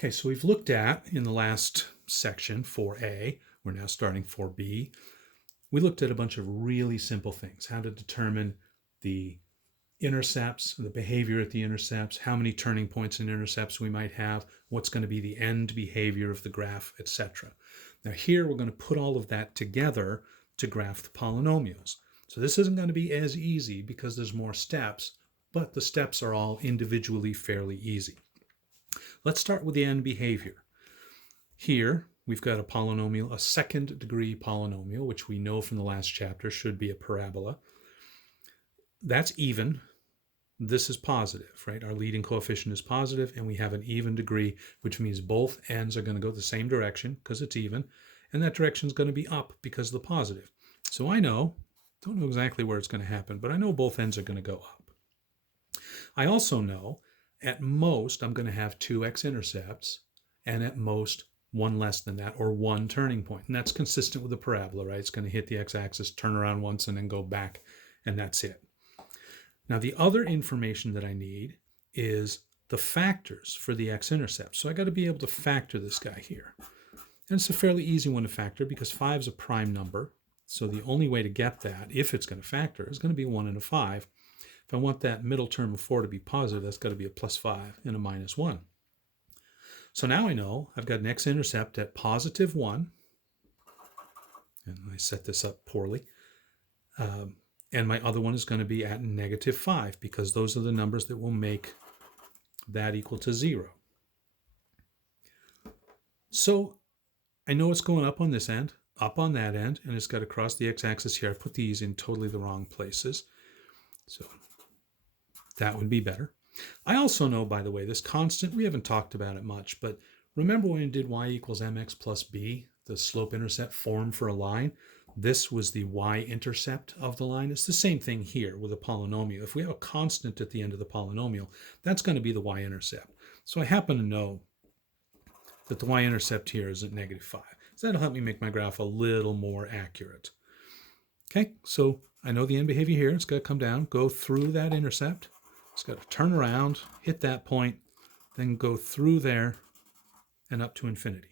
Okay, so we've looked at in the last section 4a, we're now starting 4b. We looked at a bunch of really simple things, how to determine the intercepts, the behavior at the intercepts, how many turning points and intercepts we might have, what's going to be the end behavior of the graph, etc. Now here we're going to put all of that together to graph the polynomials. So this isn't going to be as easy because there's more steps, but the steps are all individually fairly easy. Let's start with the end behavior. Here we've got a polynomial, a second degree polynomial, which we know from the last chapter should be a parabola. That's even. This is positive, right? Our leading coefficient is positive, and we have an even degree, which means both ends are going to go the same direction because it's even, and that direction is going to be up because of the positive. So I don't know exactly where it's going to happen, but I know both ends are going to go up. I also know at most I'm going to have two x-intercepts, and at most one less than that, or one turning point. And that's consistent with the parabola, right? It's going to hit the x-axis, turn around once, and then go back, and that's it. Now, the other information that I need is the factors for the x-intercept. So I got to be able to factor this guy here. And it's a fairly easy one to factor because 5 is a prime number. So the only way to get that, if it's going to factor, is going to be 1 and a 5. If I want that middle term of 4 to be positive, that's got to be a plus 5 and a minus 1. So now I know I've got an x-intercept at positive 1. And I set this up poorly. And my other one is going to be at negative 5 because those are the numbers that will make that equal to 0. So I know it's going up on this end, up on that end, and it's got to cross the x-axis here. I put these in totally the wrong places. So that would be better. I also know, by the way, this constant, we haven't talked about it much, but remember when we did y equals mx plus b, the slope-intercept form for a line? This was the y-intercept of the line. It's the same thing here with a polynomial. If we have a constant at the end of the polynomial, that's going to be the y-intercept. So I happen to know that the y-intercept here is at negative 5. So that'll help me make my graph a little more accurate. Okay, so I know the end behavior here. It's got to come down, go through that intercept. It's got to turn around, hit that point, then go through there and up to infinity.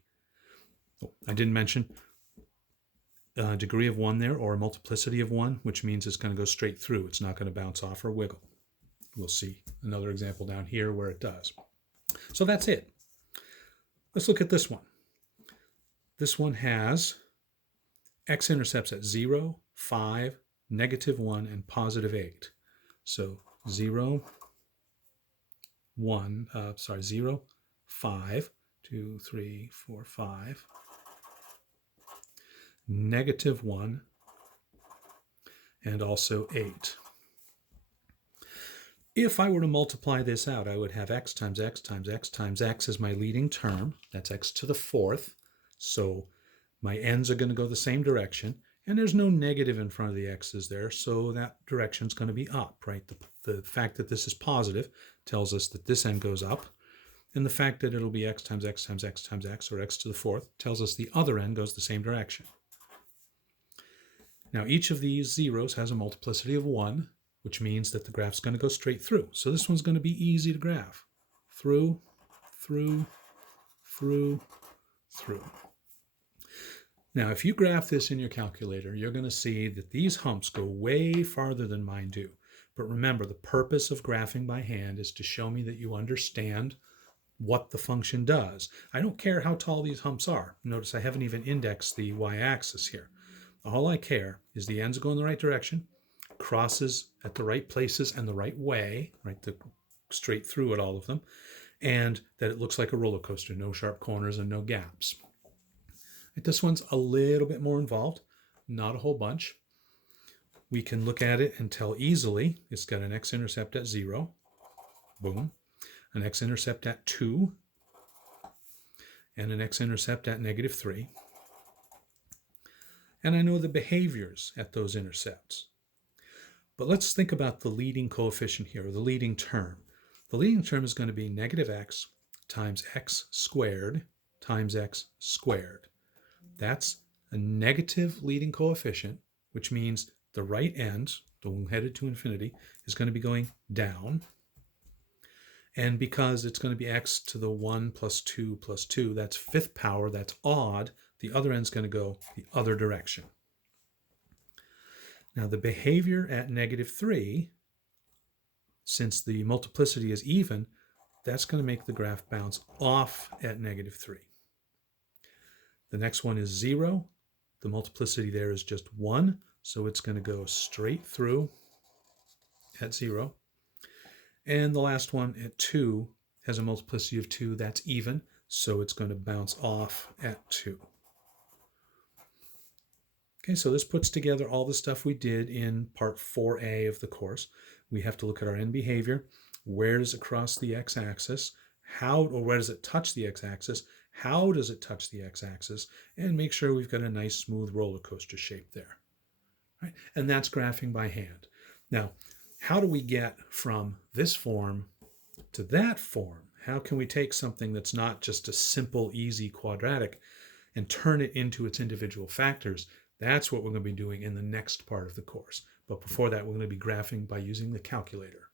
Oh, I didn't mention a degree of 1 there, or a multiplicity of 1, which means it's going to go straight through. It's not going to bounce off or wiggle. We'll see another example down here where it does. So that's it. Let's look at this one. This one has x-intercepts at 0, 5, negative 1, and positive 8. So 0, 5, 2, 3, 4, 5, negative 1, and also 8. If I were to multiply this out, I would have x times x times x times x as my leading term. That's x to the 4th. So my ends are going to go the same direction. And there's no negative in front of the x's there, so that direction's going to be up, right? The fact that this is positive tells us that this end goes up. And the fact that it'll be x times x times x times x, or x to the 4th, tells us the other end goes the same direction. Now, each of these zeros has a multiplicity of 1, which means that the graph's going to go straight through. So this one's going to be easy to graph. Through, through, through, through. Now, if you graph this in your calculator, you're going to see that these humps go way farther than mine do. But remember, the purpose of graphing by hand is to show me that you understand what the function does. I don't care how tall these humps are. Notice I haven't even indexed the y-axis here. All I care is the ends go in the right direction, crosses at the right places and the right way, right, straight through at all of them, and that it looks like a roller coaster, no sharp corners and no gaps. This one's a little bit more involved, not a whole bunch. We can look at it and tell easily it's got an x-intercept at 0, boom, an x-intercept at 2, and an x-intercept at negative 3. And I know the behaviors at those intercepts. But let's think about the leading coefficient here, or the leading term. The leading term is going to be negative x times x squared times x squared. That's a negative leading coefficient, which means the right end, the one headed to infinity, is going to be going down. And because it's going to be x to the 1 plus 2 plus 2, that's fifth power, that's odd. The other end's going to go the other direction. Now the behavior at -3, since the multiplicity is even, that's going to make the graph bounce off at -3. The next one is 0. The multiplicity there is just 1, so it's going to go straight through at 0. And the last one at 2 has a multiplicity of 2, that's even, so it's going to bounce off at 2. Okay, so this puts together all the stuff we did in part 4a of the course. We have to look at our end behavior. Where does it cross the x-axis? Where does it touch the x-axis? How does it touch the x-axis? And make sure we've got a nice smooth roller coaster shape there. Right? And that's graphing by hand. Now, how do we get from this form to that form? How can we take something that's not just a simple, easy quadratic and turn it into its individual factors? That's what we're going to be doing in the next part of the course. But before that, we're going to be graphing by using the calculator.